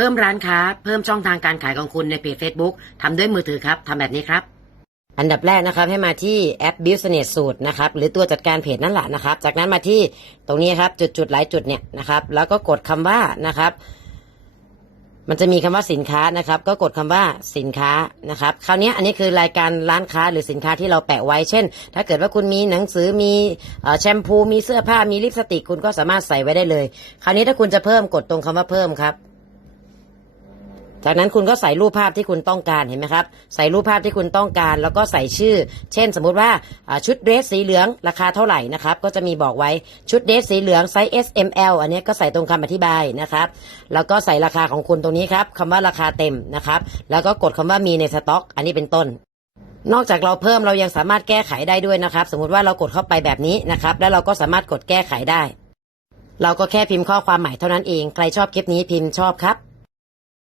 เพิ่มร้านค้า เพิ่มช่องทางการขายของคุณในเพจ Facebook ทำด้วยมือถือครับทำแบบนี้ครับ อันดับแรกนะครับให้มาที่แอป Business Suit นะครับหรือตัวจัดการเพจนั่นแหละนะครับ จากนั้นมาที่ตรงนี้ครับจุดๆหลายจุดเนี่ยนะครับ แล้วก็กดคำว่านะครับ มันจะมีคำว่าสินค้านะครับ ก็กดคำว่าสินค้านะครับ คราวนี้อันนี้คือรายการร้านค้าหรือสินค้าที่เราแปะไว้ เช่น ถ้าเกิดว่าคุณมีหนังสือมีแชมพูมีเสื้อผ้ามีลิปสติกคุณก็สามารถใส่ไว้ได้เลย คราวนี้ถ้าคุณจะเพิ่มกดตรงคำว่าเพิ่มครับ จากนั้นคุณก็ใส่รูปภาพที่คุณต้องการเห็นไหมครับ ใส่รูปภาพที่คุณต้องการ แล้วก็ใส่ชื่อ เช่น สมมุติว่าชุดเดรสสีเหลืองราคาเท่าไหร่นะครับ ก็จะมีบอกไว้ชุดเดรสสีเหลืองไซส์ S M L อันนี้ก็ใส่ตรงคำอธิบายนะครับ แล้วก็ใส่ราคาของคุณตรงนี้ครับคำว่าราคาเต็มนะครับ แล้วก็กดคำว่ามีในสต็อก อันนี้เป็นต้นนอกจากเราเพิ่มเรายังสามารถแก้ไขได้ด้วยนะครับ สมมุติว่าเรากดเข้าไปแบบนี้นะครับ แล้วเราก็สามารถกดแก้ไขได้ เราก็แค่พิมพ์ข้อความใหม่เท่านั้นเอง ใครชอบคลิปนี้พิมพ์ชอบครับ